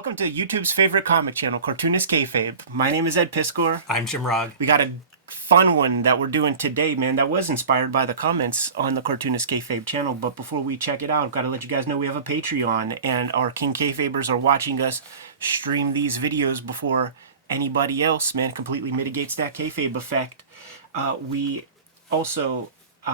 Welcome to YouTube's favorite comic channel, Cartoonist Kayfabe. My name is Ed Piscor. I'm Jim Rogg. We got a fun one that we're doing today, man, that was inspired by the comments on the Cartoonist Kayfabe channel. But before we check it out, I've got to let you guys know we have a Patreon, and our King Kayfabers are watching us stream these videos before anybody else, man. Completely mitigates that kayfabe effect. We also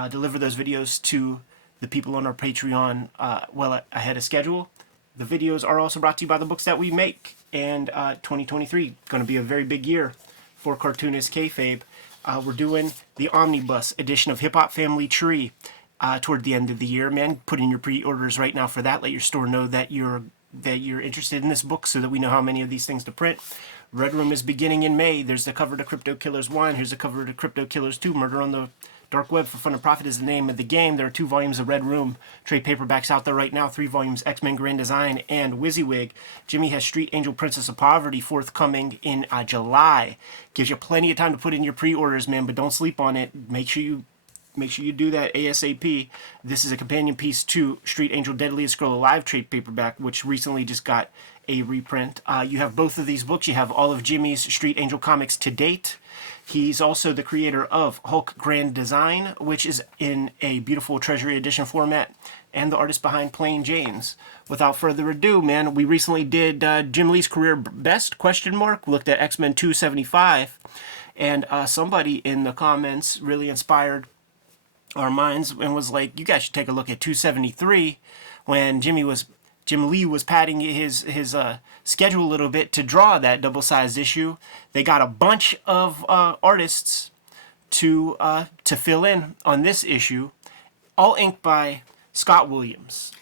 deliver those videos to the people on our Patreon well ahead of schedule. The videos are also brought to you by the books that we make, and 2023 going to be a very big year for Cartoonist Kayfabe. We're doing the omnibus edition of Hip Hop Family Tree toward the end of the year, man. Put in your pre-orders right now for that. Let your store know that you're interested in this book so that we know how many of these things to print. Red Room is beginning in May. There's the cover to Crypto Killers 1. Here's the cover to Crypto Killers 2. Murder on the Dark Web for Fun and Profit is the name of the game. There are 2 volumes of Red Room trade paperbacks out there right now. 3 volumes, X-Men Grand Design and WYSIWYG. Jimmy has Street Angel Princess of Poverty forthcoming in July. Gives you plenty of time to put in your pre-orders, man, but don't sleep on it. Make sure you do that ASAP. This is a companion piece to Street Angel Deadliest Scroll Alive trade paperback, which recently just got a reprint. You have both of these books. You have all of Jimmy's Street Angel comics to date. He's also the creator of Hulk Grand Design, which is in a beautiful Treasury Edition format, and the artist behind Plain Jane's. Without further ado, man, we recently did Jim Lee's Career Best, ? Looked at X-Men 275, and somebody in the comments really inspired our minds and was like, you guys should take a look at 273 when Jim Lee was padding his schedule a little bit to draw that double-sized issue. They got a bunch of artists to fill in on this issue, all inked by Scott Williams.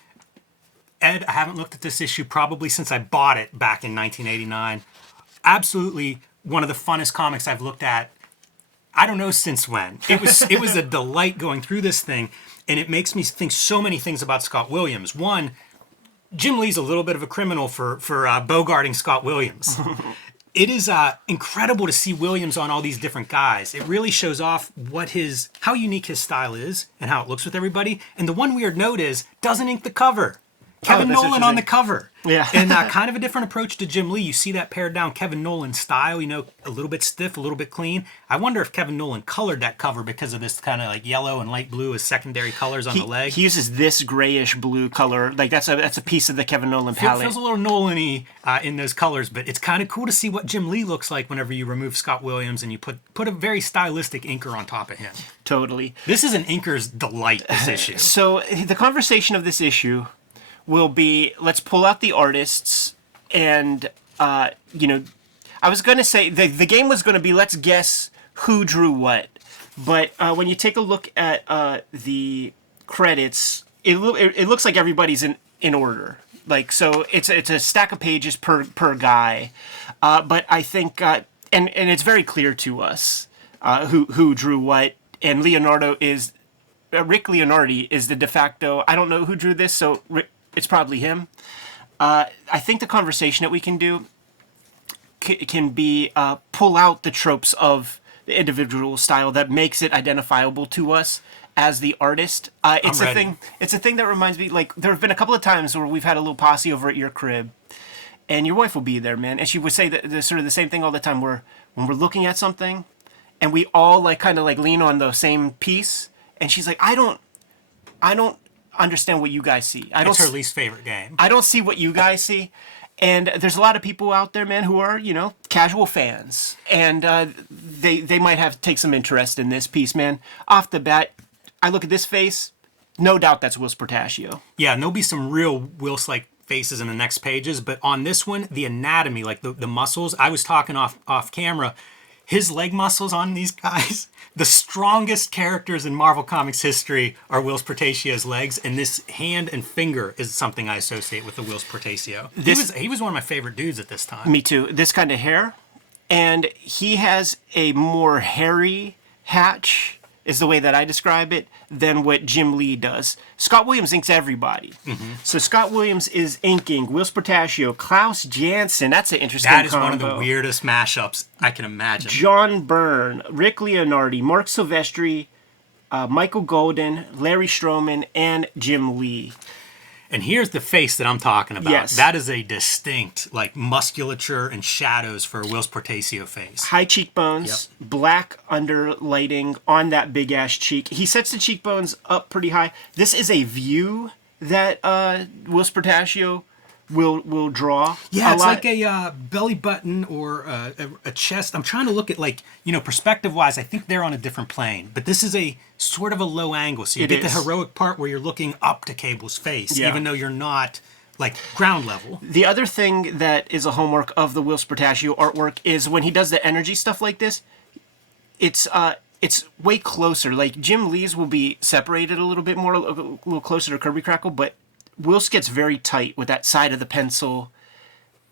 Ed, I haven't looked at this issue probably since I bought it back in 1989. Absolutely one of the funnest comics I've looked at. I don't know since when. It was a delight going through this thing, and it makes me think so many things about Scott Williams. One, Jim Lee's a little bit of a criminal for bogarting Scott Williams. It is incredible to see Williams on all these different guys. It really shows off how unique his style is and how it looks with everybody. And the one weird note is, doesn't ink the cover. Kevin Nolan on the cover. Yeah. And kind of a different approach to Jim Lee. You see that pared down Kevin Nolan style, a little bit stiff, a little bit clean. I wonder if Kevin Nolan colored that cover because of this kind of like yellow and light blue as secondary colors on the leg. He uses this grayish blue color. Like that's a piece of the Kevin Nolan palette. It feels a little Nolan-y in those colors, but it's kind of cool to see what Jim Lee looks like whenever you remove Scott Williams and you put a very stylistic inker on top of him. Totally. This is an inker's delight, this issue. So the conversation of this issue will be, let's pull out the artists, and I was going to say the game was going to be, let's guess who drew what, but when you take a look at the credits, it looks like everybody's in order. Like, so it's a stack of pages per guy, but I think and it's very clear to us who drew what, and Rick Leonardi is the de facto. I don't know who drew this, so it's probably him. I think the conversation that we can do can be pull out the tropes of the individual style that makes it identifiable to us as the artist. It's a thing that reminds me, like, there have been a couple of times where we've had a little posse over at your crib, and your wife will be there, man, and she would say the sort of the same thing all the time, where when we're looking at something and we all kind of lean on the same piece, and she's like, I don't understand what you guys see. It's her least favorite game. I don't see what you guys see. And there's a lot of people out there, man, who are, casual fans. And they might take some interest in this piece, man. Off the bat, I look at this face, no doubt that's Whilce Portacio. Yeah, and there'll be some real Whilce-like faces in the next pages. But on this one, the anatomy, like the muscles, I was talking off camera, his leg muscles on these guys, the strongest characters in Marvel Comics history are Whilce Portacio's legs, and this hand and finger is something I associate with the Whilce Portacio. He was one of my favorite dudes at this time. Me too. This kind of hair, and he has a more hairy hatch, is the way that I describe it, than what Jim Lee does. Scott Williams inks everybody. Mm-hmm. So Scott Williams is inking Whilce Portacio, Klaus Janson. That's an interesting combo. That is one of the weirdest mashups I can imagine. John Byrne, Rick Leonardi, Mark Silvestri, Michael Golden, Larry Stroman, and Jim Lee. And here's the face that I'm talking about. Yes. That is a distinct, like, musculature and shadows for a Whilce Portacio face. High cheekbones, black underlighting on that big ass cheek. He sets the cheekbones up pretty high. This is a view that Whilce Portacio will draw. Yeah, it's like a belly button or a chest. I'm trying to look at, like, perspective-wise, I think they're on a different plane. But this is a sort of a low angle. So you get the heroic part where you're looking up to Cable's face, even though you're not, like, ground level. The other thing that is a hallmark of the Whilce Portacio artwork is when he does the energy stuff like this, it's way closer. Like, Jim Lee's will be separated a little bit more, a little closer to Kirby Crackle, but Whilce gets very tight with that side of the pencil,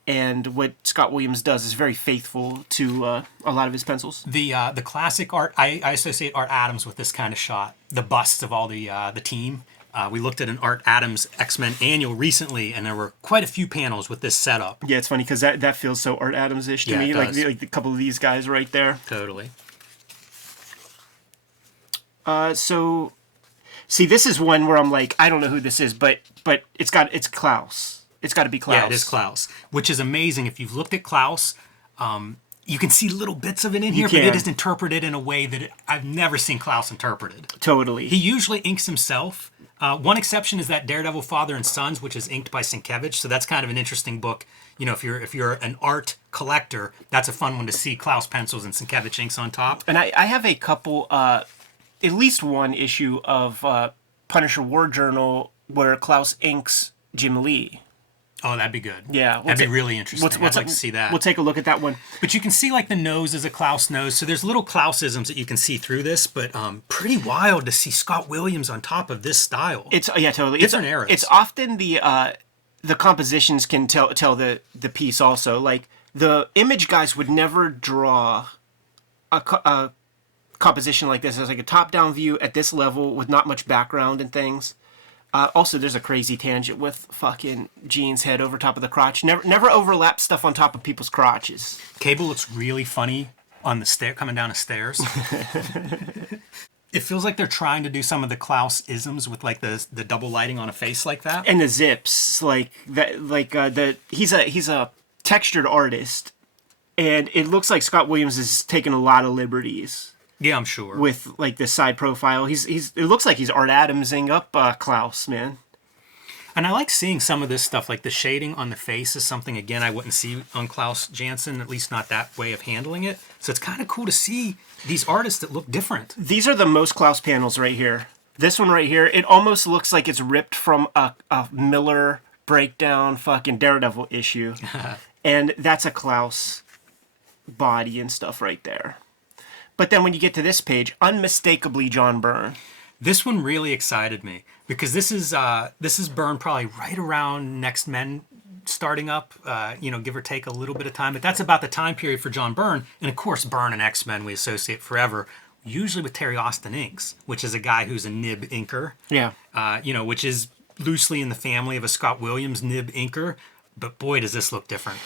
and what Scott Williams does is very faithful to a lot of his pencils. The classic art, I associate Art Adams with this kind of shot. The busts of all the team. We looked at an Art Adams X-Men annual recently, and there were quite a few panels with this setup. Yeah, it's funny because that feels so Art Adams-ish to me. It does. Like a couple of these guys right there. Totally. So, see, this is one where I'm like, I don't know who this is, but it's Klaus. It's got to be Klaus. Yeah, it is Klaus, which is amazing. If you've looked at Klaus, you can see little bits of it in here, but it is interpreted in a way that I've never seen Klaus interpreted. Totally. He usually inks himself. One exception is that Daredevil Father and Sons, which is inked by Sienkiewicz. So that's kind of an interesting book. If you're an art collector, that's a fun one to see Klaus pencils and Sienkiewicz inks on top. And I have a couple, at least one issue of Punisher War Journal where Klaus inks Jim Lee. Oh, that'd be good. Yeah. That'd be really interesting. I'd like to see that. We'll take a look at that one. But you can see, like, the nose is a Klaus nose, so there's little Klausisms that you can see through this, but pretty wild to see Scott Williams on top of this style. Totally. Different eras. It's often the compositions can tell the piece also. Like, the Image guys would never draw a composition like this as like a top-down view at this level with not much background and things. Also, there's a crazy tangent with fucking Gene's head over top of the crotch. Never overlap stuff on top of people's crotches. Cable looks really funny on the stair coming down the stairs. It feels like they're trying to do some of the Klaus isms with, like, the double lighting on a face like that. And the zips, like that, like he's a textured artist, and it looks like Scott Williams is taking a lot of liberties. Yeah, I'm sure. With, like, the side profile. It looks like he's Art Adamsing up Klaus, man. And I like seeing some of this stuff, like the shading on the face is something, again, I wouldn't see on Klaus Janson, at least not that way of handling it. So it's kind of cool to see these artists that look different. These are the most Klaus panels right here. This one right here, it almost looks like it's ripped from a Miller breakdown fucking Daredevil issue. And that's a Klaus body and stuff right there. But then when you get to this page, unmistakably John Byrne. This one really excited me because this is Byrne probably right around Next Men starting up, give or take a little bit of time. But that's about the time period for John Byrne. And of course, Byrne and X-Men we associate forever, usually with Terry Austin inks, which is a guy who's a nib inker. Yeah. Which is loosely in the family of a Scott Williams nib inker. But boy, does this look different.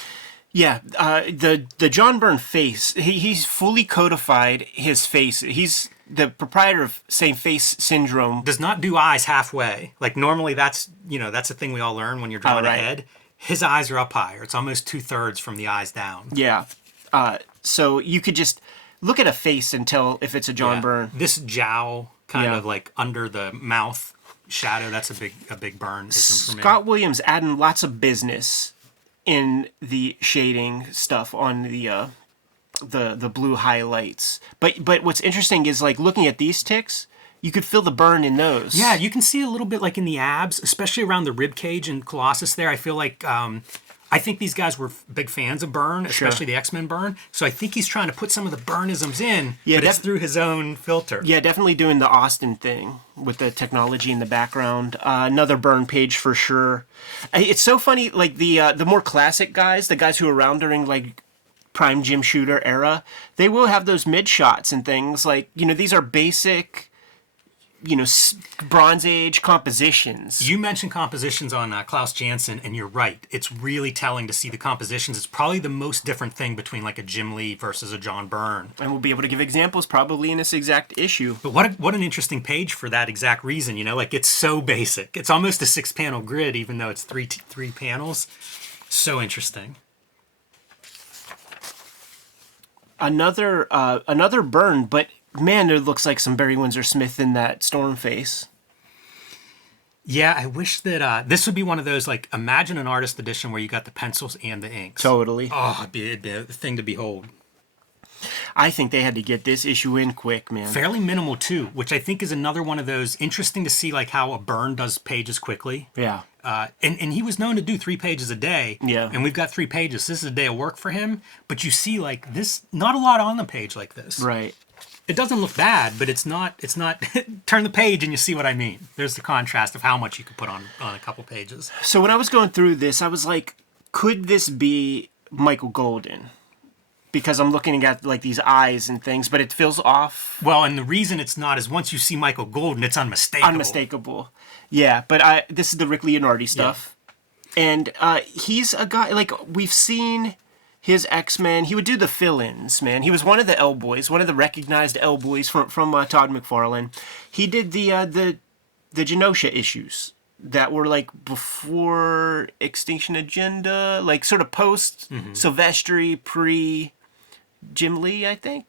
Yeah, the John Byrne face, he's fully codified his face. He's the proprietor of Same Face Syndrome. Does not do eyes halfway. Like, normally that's a thing we all learn when you're drawing a head. His eyes are up higher. It's almost 2/3 from the eyes down. Yeah. So you could just look at a face and tell if it's a John Byrne. This jowl kind of like under the mouth shadow, that's a big Byrne ism for me. Scott Williams adding lots of business in the shading stuff on the blue highlights. But what's interesting is, like, looking at these ticks, you could feel the burn in those. Yeah, you can see a little bit, like, in the abs, especially around the rib cage and Colossus there. I feel like I think these guys were big fans of Byrne, especially the X-Men Byrne. So I think he's trying to put some of the Byrneisms in, but it's through his own filter. Yeah, definitely doing the Austin thing with the technology in the background. Another Byrne page for sure. It's so funny, like the more classic guys, the guys who were around during, like, prime Jim Shooter era, they will have those mid shots and things. Like, these are basic, Bronze Age compositions. You mentioned compositions on Klaus Janson, and you're right. It's really telling to see the compositions. It's probably the most different thing between like a Jim Lee versus a John Byrne. And we'll be able to give examples probably in this exact issue. But what an interesting page for that exact reason. Like it's so basic. It's almost a 6-panel grid, even though it's three panels. So interesting. Another Byrne, but man, there looks like some Barry Windsor Smith in that storm face. Yeah, I wish that this would be one of those, like, imagine an artist edition where you got the pencils and the inks. Totally. Oh, it'd be a thing to behold. I think they had to get this issue in quick, man. Fairly minimal, too, which I think is another one of those interesting to see, like, how a Byrne does pages quickly. Yeah. And he was known to do 3 pages a day. Yeah. And we've got 3 pages. This is a day of work for him. But you see, like, this, not a lot on the page like this. Right. It doesn't look bad, but it's not turn the page and you see what I mean. There's the contrast of how much you could put on a couple pages. So when I was going through this, I was like, could this be Michael Golden? Because I'm looking at like these eyes and things, but it feels off. Well, and the reason it's not is once you see Michael Golden, it's unmistakable. Unmistakable. Yeah, but this is the Rick Leonardi stuff. Yeah. And he's a guy, like, we've seen his X-Men. He would do the fill-ins, man. He was one of the L-Boys, one of the recognized L-Boys from Todd McFarlane. He did the Genosha issues that were like before Extinction Agenda, like sort of post Silvestri, pre Jim Lee, I think.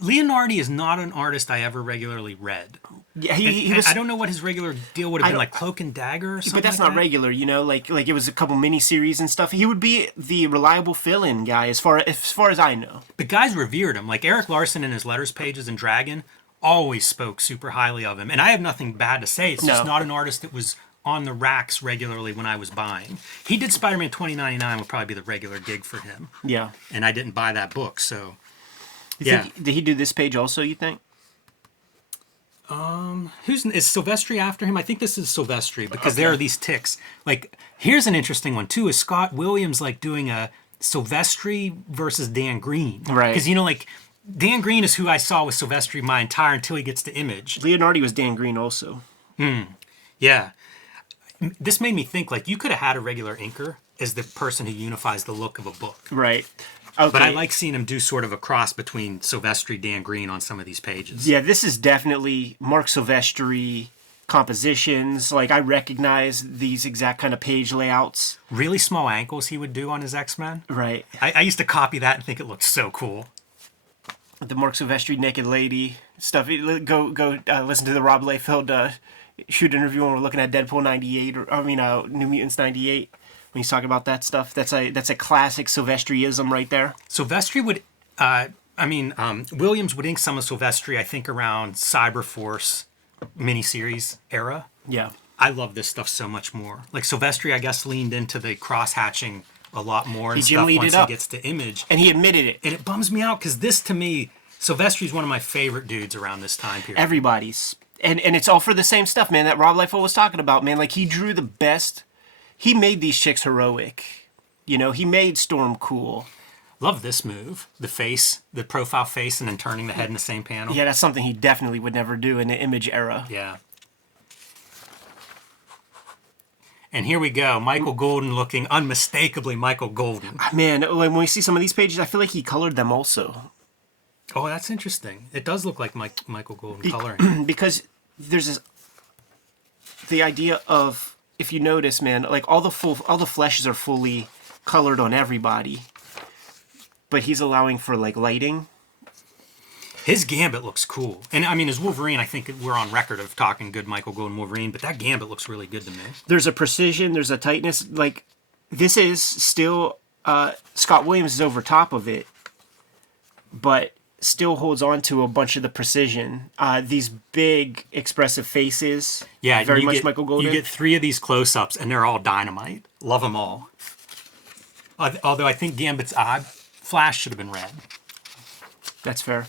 Leonardi is not an artist I ever regularly read. Yeah, he was. I don't know what his regular deal would have been, like Cloak and Dagger or something. But that's like not regular, like it was a couple miniseries and stuff. He would be the reliable fill-in guy as far as I know. But guys revered him. Like Eric Larson in his letters pages in Dragon always spoke super highly of him. And I have nothing bad to say. It's just not an artist that was on the racks regularly when I was buying. He did Spider-Man 2099 would probably be the regular gig for him. Yeah. And I didn't buy that book, so did he do this page also, you think? Is Silvestri after him? I think this is Silvestri because there are these ticks. Like, here's an interesting one too. Is Scott Williams like doing a Silvestri versus Dan Green? Right. Because like Dan Green is who I saw with Silvestri my entire until he gets to Image. Leonardi was Dan Green also. Yeah. This made me think like you could have had a regular inker as the person who unifies the look of a book. Right. Okay. But I like seeing him do sort of a cross between Silvestri, Dan Green on some of these pages. Yeah, this is definitely Mark Silvestri compositions. Like, I recognize these exact kind of page layouts. Really small ankles he would do on his X-Men. Right. I used to copy that and think it looked so cool. The Mark Silvestri Naked Lady stuff. Go listen to the Rob Liefeld shoot interview when we're looking at Deadpool 98, New Mutants 98. When he's talking about that stuff, that's a classic Silvestriism right there. Silvestri would, Williams would ink some of Silvestri, I think, around Cyberforce miniseries era. Yeah. I love this stuff so much more. Like, Silvestri, I guess, leaned into the cross-hatching a lot more and stuff once he gets to Image. And he admitted it. And it bums me out, because this, to me, Silvestri's one of my favorite dudes around this time period. Everybody's. And it's all for the same stuff, man, that Rob Liefeld was talking about, man. Like, he drew the best. He made these chicks heroic. He made Storm cool. Love this move. The face, the profile face, and then turning the head in the same panel. Yeah, that's something he definitely would never do in the Image era. Yeah. And here we go. Michael Golden looking unmistakably Michael Golden. Man, when we see some of these pages, I feel like he colored them also. Oh, that's interesting. It does look like Michael Golden coloring. Because there's the idea of, if you notice, man, like all the fleshes are fully colored on everybody, but he's allowing for like lighting. His Gambit looks cool, and I mean his Wolverine. I think we're on record of talking good Michael Golden Wolverine, but that Gambit looks really good to me. There's a precision, there's a tightness. Like, this is still Scott Williams is over top of it, but still holds on to a bunch of the precision. These big expressive faces. Yeah, very much Michael Golden. You get 3 of these close-ups, and they're all dynamite. Love them all. Although I think Gambit's odd. Flash should have been red. That's fair.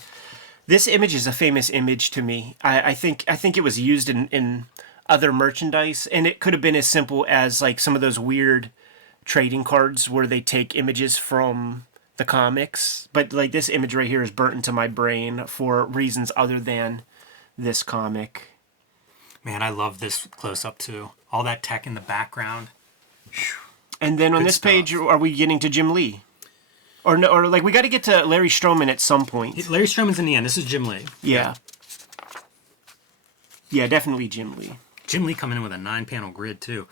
This image is a famous image to me. I think it was used in other merchandise, and it could have been as simple as like some of those weird trading cards where they take images from the comics, but like this image right here is burnt into my brain for reasons other than this comic. Man, I love this close-up, too. All that tech in the background. And then on Good this stuff. page, are we getting to Jim Lee? Or no, or like we got to get to Larry Stroman at some point. Larry Stroman's in the end. This is Jim Lee. Yeah. Yeah, definitely Jim Lee. Jim Lee coming in with a 9-panel grid, too.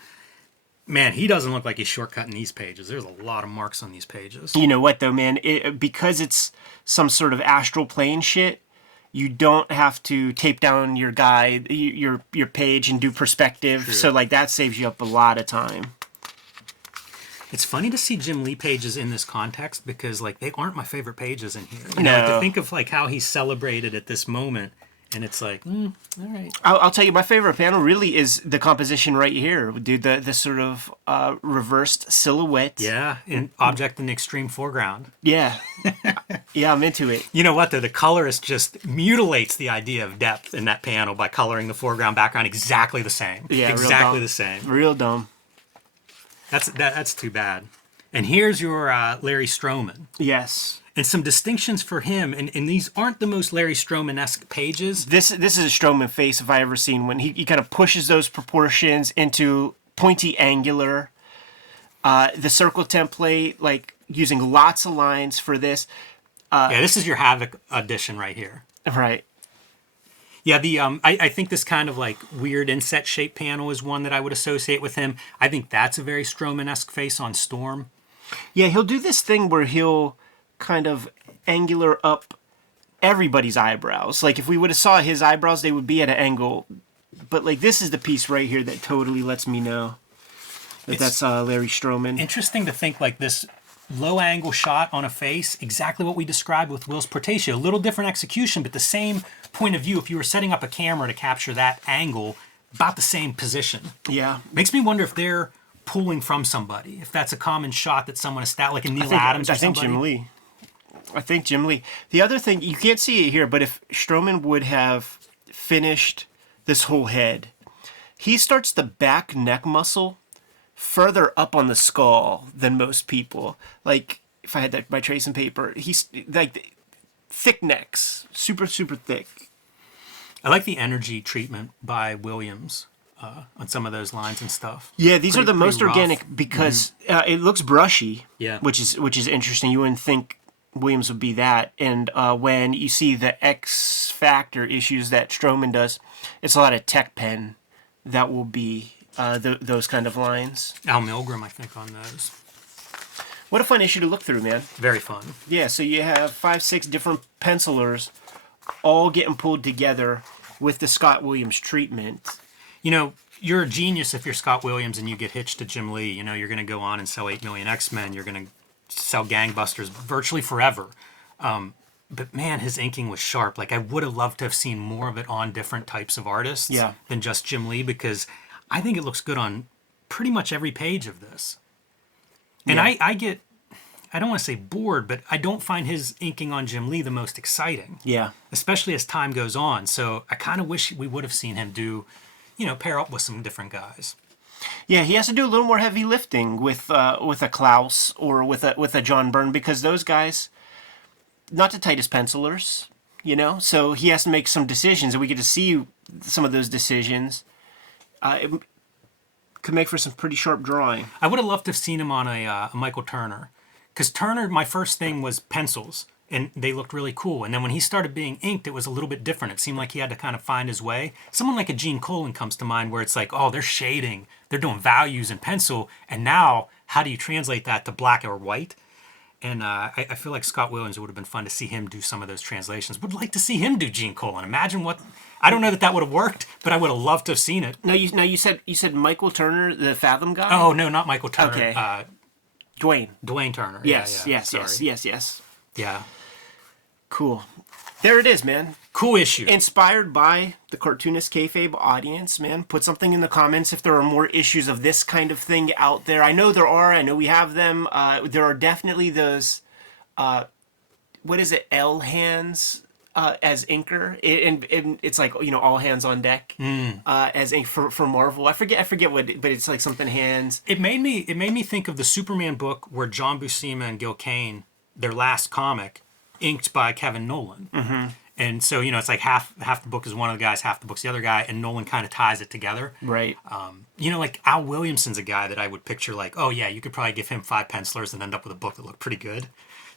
Man, he doesn't look like he's shortcutting these pages. There's a lot of marks on these pages. You know what, though, man? Because it's some sort of astral plane shit, you don't have to tape down your guide, your page, and do perspective. True. So, like, that saves you up a lot of time. It's funny to see Jim Lee pages in this context because, like, they aren't my favorite pages in here. You No. know, to think of, like, how he's celebrated at this moment, and it's like, all right. I'll tell you, my favorite panel really is the composition right here, dude. The sort of reversed silhouette. Yeah, an object in the extreme foreground. Yeah. Yeah, I'm into it. You know what, though? The colorist just mutilates the idea of depth in that panel by coloring the foreground background exactly the same. Yeah, real exactly dumb. the same. Real dumb. That's too bad. And here's your Larry Stroman. Yes. And some distinctions for him, and these aren't the most Larry Stroman-esque pages. This is a Stroman face if I ever seen one. He kind of pushes those proportions into pointy angular. The circle template, like using lots of lines for this. Yeah, this is your Havoc edition right here. Right. Yeah, I think this kind of like weird inset shape panel is one that I would associate with him. I think that's a very Stroman-esque face on Storm. Yeah, he'll do this thing where he'll kind of angular up everybody's eyebrows. Like if we would have saw his eyebrows, they would be at an angle. But like this is the piece right here that totally lets me know that that's Larry Stroman. Interesting to think like this low angle shot on a face, exactly what we described with Whilce Portacio. A little different execution, but the same point of view. If you were setting up a camera to capture that angle, about the same position. Yeah. Makes me wonder if they're pulling from somebody, if that's a common shot that someone established, like in Neil Adams or I think somebody. Jim Lee. I think Jim Lee. The other thing, you can't see it here, but if Stroman would have finished this whole head, he starts the back neck muscle further up on the skull than most people. Like, if I had my tracing paper, he's like thick necks, super, super thick. I like the energy treatment by Williams on some of those lines and stuff. Yeah, these are the most pretty rough. organic because it looks brushy. Yeah. which is interesting. You wouldn't think Williams would be that. And when you see the X Factor issues that Stroman does, it's a lot of tech pen that will be those kind of lines. Al Milgram, I think, on those. What a fun issue to look through, man. Very fun. Yeah, so you have 5-6 different pencilers all getting pulled together with the Scott Williams treatment. You know, you're a genius if you're Scott Williams and you get hitched to Jim Lee. You know, you're going to go on and sell 8 million X-Men. You're going to sell gangbusters virtually forever. But man, his inking was sharp. Like, I would have loved to have seen more of it on different types of artists than just Jim Lee, because I think it looks good on pretty much every page of this. And I get, I don't want to say bored, but I don't find his inking on Jim Lee the most exciting. Yeah. Especially as time goes on. So I kind of wish we would have seen him do, you know, pair up with some different guys. Yeah, he has to do a little more heavy lifting with a Klaus or with a John Byrne, because those guys, not the tightest pencilers, you know. So he has to make some decisions, and we get to see some of those decisions. It could make for some pretty sharp drawing. I would have loved to have seen him on a Michael Turner, because Turner, my first thing was pencils, and they looked really cool. And then when he started being inked, it was a little bit different. It seemed like he had to kind of find his way. Someone like a Gene Colan comes to mind, where it's like, oh, they're shading, they're doing values in pencil, and now how do you translate that to black or white? And I feel like Scott Williams, would have been fun to see him do some of those translations. Would like to see him do Gene Colan. Imagine what, I don't know that would have worked, but I would have loved to have seen it. No, you said Michael Turner, the Fathom guy. Oh no, not Michael Turner. Okay. Dwayne Turner. Yes, Sorry. yes. Yeah. Cool. There it is, man. Cool issue. Inspired by the Cartoonist Kayfabe audience, man. Put something in the comments if there are more issues of this kind of thing out there. I know there are. I know we have them. There are definitely those, what is it, L hands as inker. And it's like, you know, all hands on deck as ink for Marvel. I forget what, but it's like something hands. It made me think of the Superman book where John Buscema and Gil Kane, their last comic, inked by Kevin Nolan. Mm-hmm. And so, it's like half the book is one of the guys, half the book's the other guy, and Nolan kind of ties it together. Right. Like Al Williamson's a guy that I would picture like, oh yeah, you could probably give him 5 pencilers and end up with a book that looked pretty good.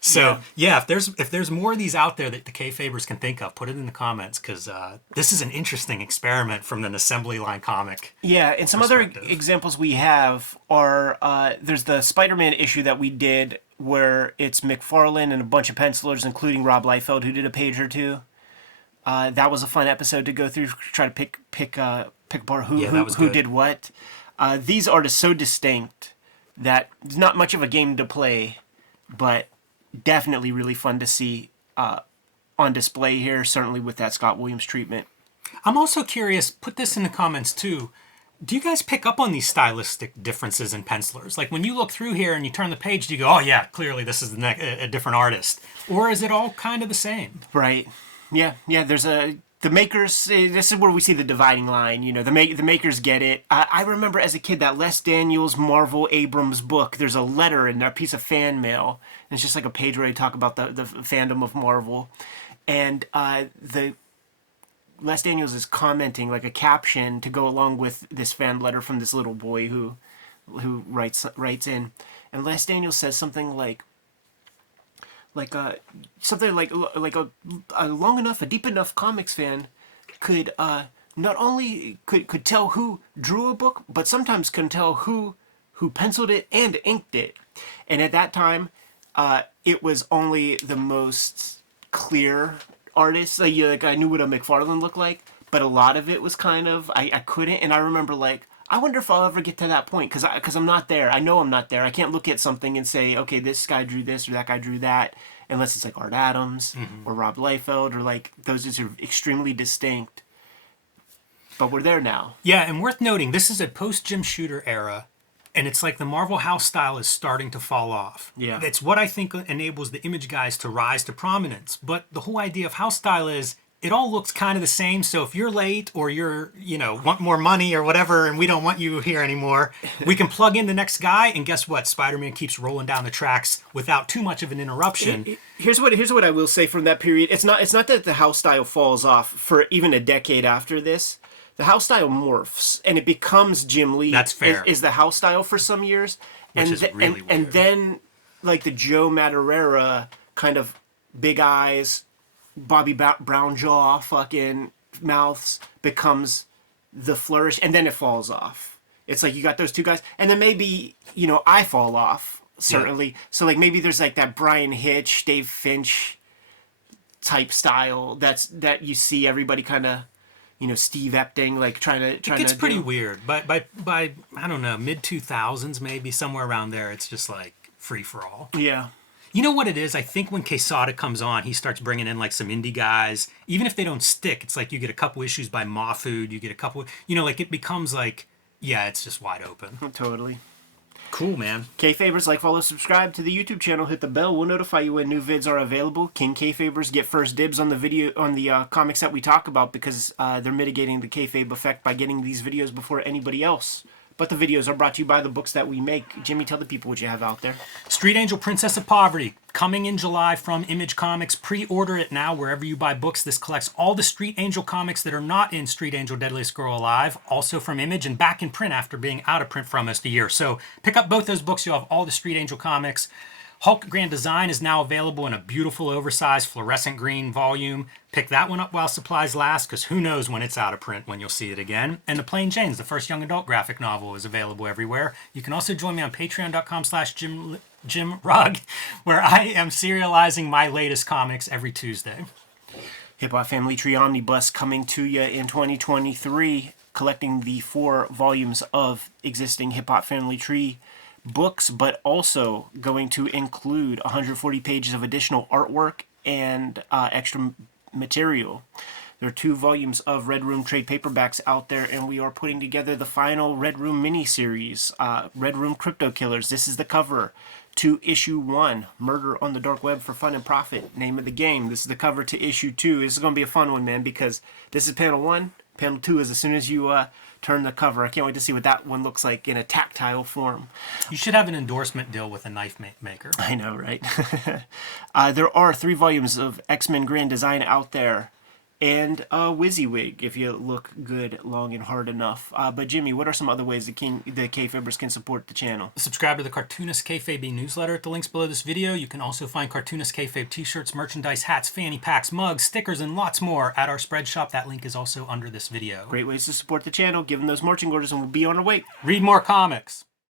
So yeah, if there's more of these out there that the Kayfabers can think of, put it in the comments, because this is an interesting experiment from an assembly line comic. Yeah, and some other examples we have are there's the Spider-Man issue that we did where it's McFarlane and a bunch of pencilers, including Rob Liefeld, who did a page or two. That was a fun episode to go through, try to pick apart who did what. These artists so distinct that it's not much of a game to play, but definitely really fun to see on display here, certainly with that Scott Williams treatment. I'm also curious, put this in the comments too, do you guys pick up on these stylistic differences in pencilers? Like when you look through here and you turn the page, do you go, oh yeah, clearly this is a different artist? Or is it all kind of the same? Right. Yeah, there's the makers, this is where we see the dividing line, the makers get it. I remember as a kid that Les Daniels Marvel Abrams book, there's a letter in there, a piece of fan mail, and it's just like a page where they talk about the fandom of Marvel, and the Les Daniels is commenting like a caption to go along with this fan letter from this little boy who writes in, and Les Daniels says something like a long enough, a deep enough comics fan could not only could tell who drew a book, but sometimes can tell who penciled it and inked it. And at that time, it was only the most clear artists. Like I knew what a McFarlane looked like, but a lot of it was kind of I couldn't. And I remember I wonder if I'll ever get to that point, because I'm not there. I know I'm not there. I can't look at something and say, okay, this guy drew this or that guy drew that, unless it's like Art Adams or Rob Liefeld, or like those are extremely distinct. But we're there now. Yeah, and worth noting, this is a post-Jim Shooter era, and it's like the Marvel house style is starting to fall off. Yeah. It's what I think enables the Image guys to rise to prominence. But the whole idea of house style is it all looks kind of the same. So if you're late or you're, want more money or whatever, and we don't want you here anymore, we can plug in the next guy, and guess what? Spider-Man keeps rolling down the tracks without too much of an interruption. Here's what I will say from that period. It's not that the house style falls off for even a decade after this. The house style morphs and it becomes Jim Lee. That's fair. Is the house style for some years, Which is really weird. And then like the Joe Madureira kind of big eyes, Bobby Brown jaw, fucking mouths becomes the flourish, and then it falls off. It's like you got those two guys, and then maybe I fall off certainly. Yeah. So like maybe there's like that Brian Hitch, Dave Finch type style that you see everybody kind of. Steve Epting, like trying to. It's pretty weird, but by I don't know, mid 2000s maybe, somewhere around there, it's just like free for all. Yeah. You know what it is? I think when Quesada comes on, he starts bringing in like some indie guys. Even if they don't stick, it's like you get a couple issues by Mahfood, you get a couple, like it becomes like, yeah, it's just wide open. Totally. Cool, man. Kayfabers, like, follow, subscribe to the YouTube channel, hit the bell. We'll notify you when new vids are available. King Kayfabers get first dibs on the video, on the comics that we talk about, because they're mitigating the kayfabe effect by getting these videos before anybody else. But the videos are brought to you by the books that we make. Jimmy, tell the people what you have out there. Street Angel, Princess of Poverty, coming in July from Image Comics. Pre-order it now wherever you buy books. This collects all the Street Angel comics that are not in Street Angel, Deadliest Girl Alive, also from Image, and back in print after being out of print for almost a year. So pick up both those books. You'll have all the Street Angel comics. Hulk Grand Design is now available in a beautiful oversized fluorescent green volume. Pick that one up while supplies last, because who knows when it's out of print when you'll see it again. And The Plain Janes, the first young adult graphic novel, is available everywhere. You can also join me on patreon.com/JimRugg, where I am serializing my latest comics every Tuesday. Hip Hop Family Tree Omnibus coming to you in 2023, collecting the 4 volumes of existing Hip Hop Family Tree books, but also going to include 140 pages of additional artwork and extra material. There are 2 volumes of Red Room trade paperbacks out there, and we are putting together the final Red Room mini-series, Red Room Crypto Killers. This is the cover to issue 1, Murder on the Dark Web for Fun and Profit, name of the game. This is the cover to issue 2. This is going to be a fun one, man, because this is panel 1. Panel 2 is as soon as you turn the cover. I can't wait to see what that one looks like in a tactile form. You should have an endorsement deal with a knife maker. I know, right? There are 3 volumes of X-Men Grand Design out there, and a WYSIWYG if you look good, long, and hard enough. But Jimmy, what are some other ways the Kayfabers can support the channel? Subscribe to the Cartoonist Kayfabe newsletter at the links below this video. You can also find Cartoonist Kayfabe t-shirts, merchandise, hats, fanny packs, mugs, stickers, and lots more at our spread shop. That link is also under this video. Great ways to support the channel. Give them those marching orders and we'll be on our way. Read more comics.